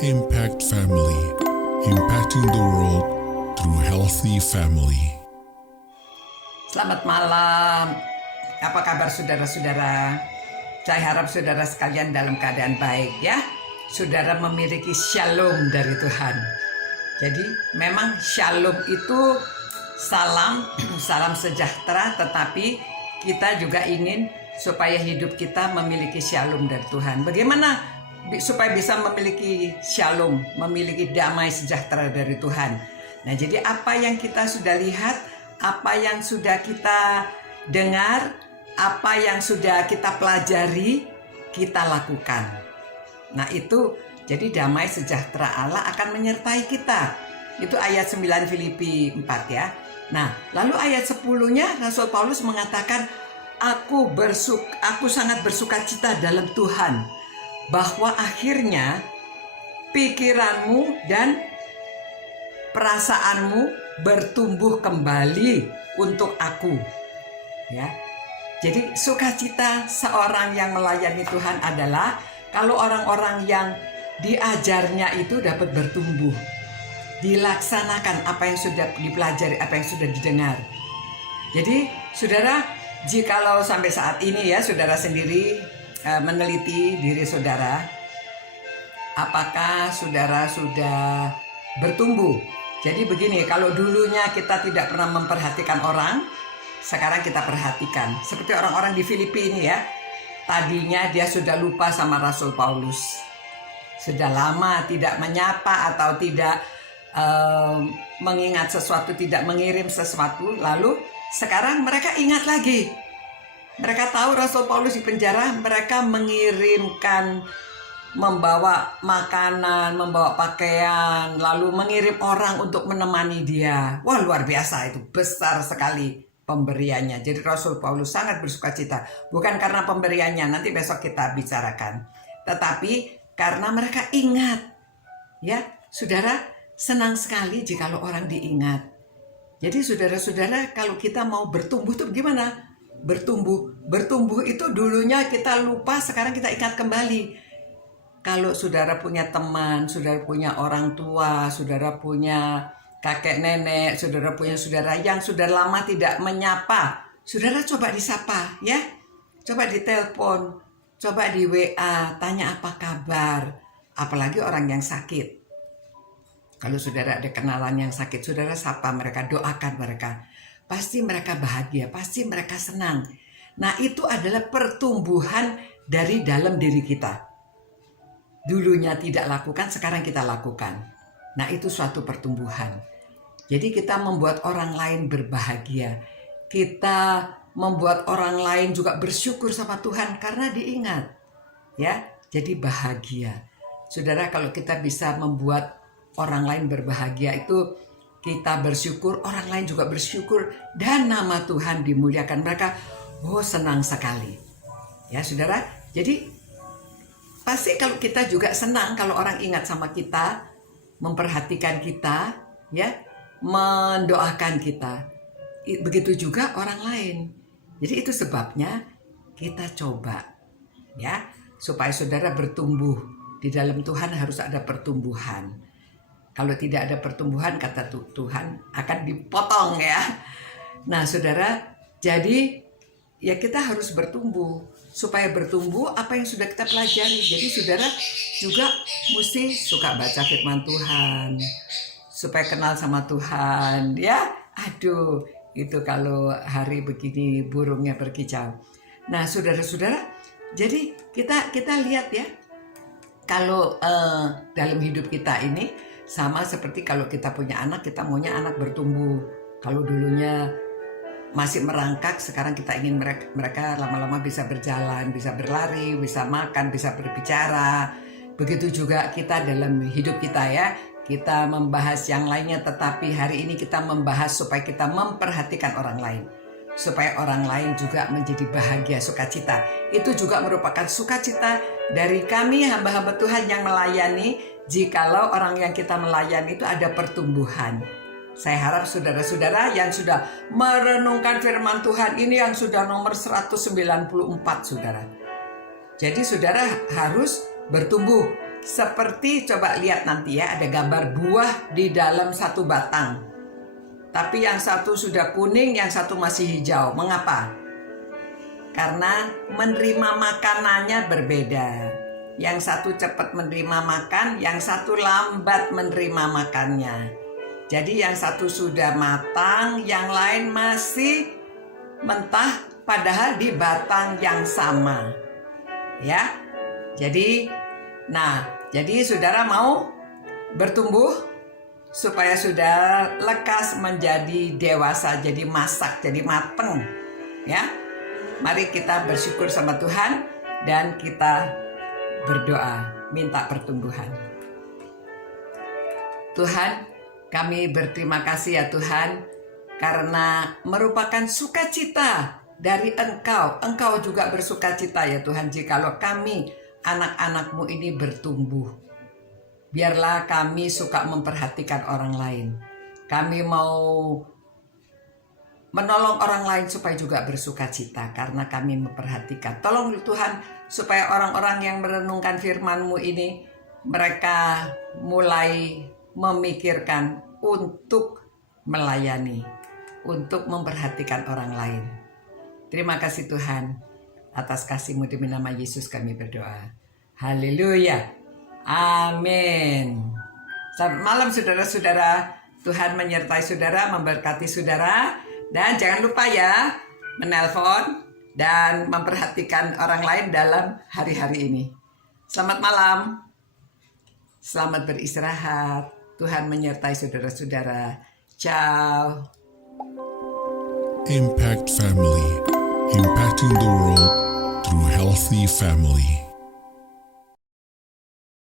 Impact Family, impacting the world through healthy family. Selamat malam. Apa kabar saudara-saudara? Saya harap saudara sekalian dalam keadaan baik ya. Saudara memiliki shalom dari Tuhan. Jadi memang shalom itu salam sejahtera, tetapi kita juga ingin supaya hidup kita memiliki shalom dari Tuhan. Bagaimana supaya bisa memiliki shalom, memiliki damai sejahtera dari Tuhan? Nah, jadi apa yang kita sudah lihat, apa yang sudah kita dengar, apa yang sudah kita pelajari, kita lakukan. Nah, itu jadi damai sejahtera Allah akan menyertai kita. Itu ayat 9 Filipi 4 ya. Nah, lalu ayat 10-nya Rasul Paulus mengatakan, aku sangat bersukacita dalam Tuhan, bahwa akhirnya pikiranmu dan perasaanmu bertumbuh kembali untuk aku. Ya. Jadi sukacita seorang yang melayani Tuhan adalah kalau orang-orang yang diajarnya itu dapat bertumbuh, dilaksanakan apa yang sudah dipelajari, apa yang sudah didengar. Jadi saudara, jikalau sampai saat ini ya saudara sendiri meneliti diri saudara, apakah saudara sudah bertumbuh? Jadi begini, kalau dulunya kita tidak pernah memperhatikan orang, sekarang kita perhatikan. Seperti orang-orang di Filipi ini ya, tadinya dia sudah lupa sama Rasul Paulus, sudah lama tidak menyapa atau tidak mengingat sesuatu, tidak mengirim sesuatu, lalu sekarang mereka ingat lagi. Mereka tahu Rasul Paulus di penjara, mereka mengirimkan, membawa makanan, membawa pakaian, lalu mengirim orang untuk menemani dia. Wah, luar biasa, itu besar sekali pemberiannya. Jadi Rasul Paulus sangat bersukacita, bukan karena pemberiannya, nanti besok kita bicarakan, tetapi karena mereka ingat. Ya, saudara, senang sekali jikalau orang diingat. Jadi saudara-saudara, kalau kita mau bertumbuh tuh gimana? Bertumbuh itu dulunya kita lupa, sekarang kita ingat kembali. Kalau saudara punya teman, saudara punya orang tua, saudara punya kakek nenek, saudara punya saudara yang sudah lama tidak menyapa, saudara coba disapa ya, coba ditelepon, coba di WA, tanya apa kabar. Apalagi orang yang sakit, kalau saudara ada kenalan yang sakit, saudara sapa mereka, doakan mereka. Pasti mereka bahagia, pasti mereka senang. Nah, itu adalah pertumbuhan dari dalam diri kita. Dulunya tidak lakukan, sekarang kita lakukan. Nah, itu suatu pertumbuhan. Jadi kita membuat orang lain berbahagia. Kita membuat orang lain juga bersyukur sama Tuhan karena diingat. Ya, jadi bahagia. Saudara, kalau kita bisa membuat orang lain berbahagia, itu kita bersyukur, orang lain juga bersyukur, dan nama Tuhan dimuliakan. Mereka, senang sekali. Ya saudara, jadi pasti kalau kita juga senang kalau orang ingat sama kita, memperhatikan kita, ya, mendoakan kita. Begitu juga orang lain. Jadi itu sebabnya kita coba, ya, supaya saudara bertumbuh. Di dalam Tuhan harus ada pertumbuhan. Kalau tidak ada pertumbuhan, kata Tuhan, akan dipotong ya. Nah saudara, jadi ya kita harus bertumbuh. Supaya bertumbuh apa yang sudah kita pelajari. Jadi saudara juga mesti suka baca firman Tuhan, supaya kenal sama Tuhan ya. Aduh, itu kalau hari begini burungnya berkicau. Nah saudara-saudara, jadi kita lihat ya, kalau dalam hidup kita ini sama seperti kalau kita punya anak, kita maunya anak bertumbuh. Kalau dulunya masih merangkak, sekarang kita ingin mereka lama-lama bisa berjalan, bisa berlari, bisa makan, bisa berbicara. Begitu juga kita dalam hidup kita ya. Kita membahas yang lainnya, tetapi hari ini kita membahas supaya kita memperhatikan orang lain. Supaya orang lain juga menjadi bahagia, sukacita. Itu juga merupakan sukacita dari kami hamba-hamba Tuhan yang melayani. Jikalau orang yang kita melayani itu ada pertumbuhan. Saya harap saudara-saudara yang sudah merenungkan firman Tuhan ini yang sudah nomor 194 saudara. Jadi saudara harus bertumbuh. seperti, coba lihat nanti ya, ada gambar buah di dalam satu batang. Tapi yang satu sudah kuning, yang satu masih hijau. Mengapa? Karena menerima makanannya berbeda. Yang satu cepat menerima makan, yang satu lambat menerima makannya. Jadi yang satu sudah matang, yang lain masih mentah, padahal di batang yang sama. Ya, jadi saudara mau bertumbuh supaya sudah lekas menjadi dewasa, jadi masak, jadi mateng. Ya, mari kita bersyukur sama Tuhan dan kita berdoa, minta pertumbuhan. Tuhan, kami berterima kasih ya Tuhan, karena merupakan sukacita dari Engkau. Engkau juga bersukacita ya Tuhan, jikalau kami anak-anak-Mu ini bertumbuh. Biarlah kami suka memperhatikan orang lain. Kami mau menolong orang lain supaya juga bersukacita karena kami memperhatikan. Tolong Tuhan supaya orang-orang yang merenungkan firman-Mu ini, mereka mulai memikirkan untuk melayani, untuk memperhatikan orang lain. Terima kasih Tuhan, atas kasih-Mu demi nama Yesus kami berdoa. Haleluya. Amin. Selamat malam saudara-saudara. Tuhan menyertai saudara, memberkati saudara. Dan jangan lupa ya, menelpon dan memperhatikan orang lain dalam hari-hari ini. Selamat malam. Selamat beristirahat. Tuhan menyertai saudara-saudara. Ciao. Impact Family, impacting the world through healthy family.